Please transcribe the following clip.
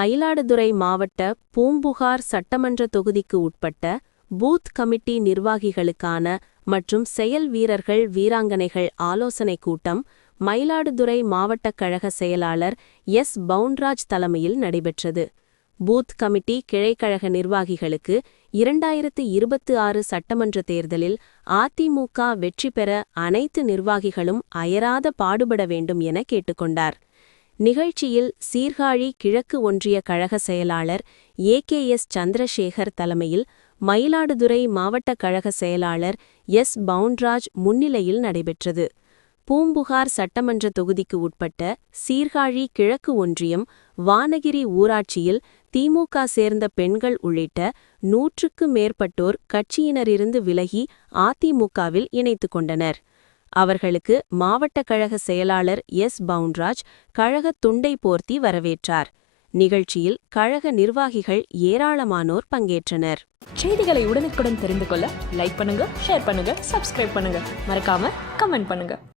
மயிலாடுதுறை மாவட்ட பூம்புகார் சட்டமன்ற தொகுதிக்கு உட்பட்ட பூத் கமிட்டி நிர்வாகிகளுக்கான மற்றும் செயல் வீரர்கள் வீராங்கனைகள் ஆலோசனைக் கூட்டம் மயிலாடுதுறை மாவட்டக் கழக செயலாளர் எஸ். பவுன்ராஜ் தலைமையில் நடைபெற்றது. பூத் கமிட்டி கிளைக்கழக நிர்வாகிகளுக்கு 2026 சட்டமன்ற தேர்தலில் அதிமுக வெற்றி பெற அனைத்து நிர்வாகிகளும் அயராத பாடுபட வேண்டும் என கேட்டுக்கொண்டார். நிகழ்ச்சியில் சீர்காழி கிழக்கு ஒன்றிய கழக செயலாளர் ஏ.கே.எஸ். சந்திரசேகர் தலைமையில் மயிலாடுதுறை மாவட்ட கழக செயலாளர் எஸ். பவுன்ராஜ் முன்னிலையில் நடைபெற்றது. பூம்புகார் சட்டமன்ற தொகுதிக்கு உட்பட்ட சீர்காழி கிழக்கு ஒன்றியம் வானகிரி ஊராட்சியில் திமுக சேர்ந்த பெண்கள் உள்ளிட்ட 100க்கு மேற்பட்டோர் கட்சியினரிருந்து விலகி அதிமுகவில் இணைத்துக் கொண்டனர். அவர்களுக்கு மாவட்ட கழக செயலாளர் எஸ். பவுன்ராஜ் கழக துண்டை போர்த்தி வரவேற்றார். நிகழ்ச்சியில் கழக நிர்வாகிகள் ஏராளமானோர் பங்கேற்றனர். செய்திகளை உடனுக்குடன் தெரிந்து கொள்ள லைக் பண்ணுங்க, ஷேர் பண்ணுங்க, சப்ஸ்கிரைப் பண்ணுங்க, மறக்காம கமெண்ட் பண்ணுங்க.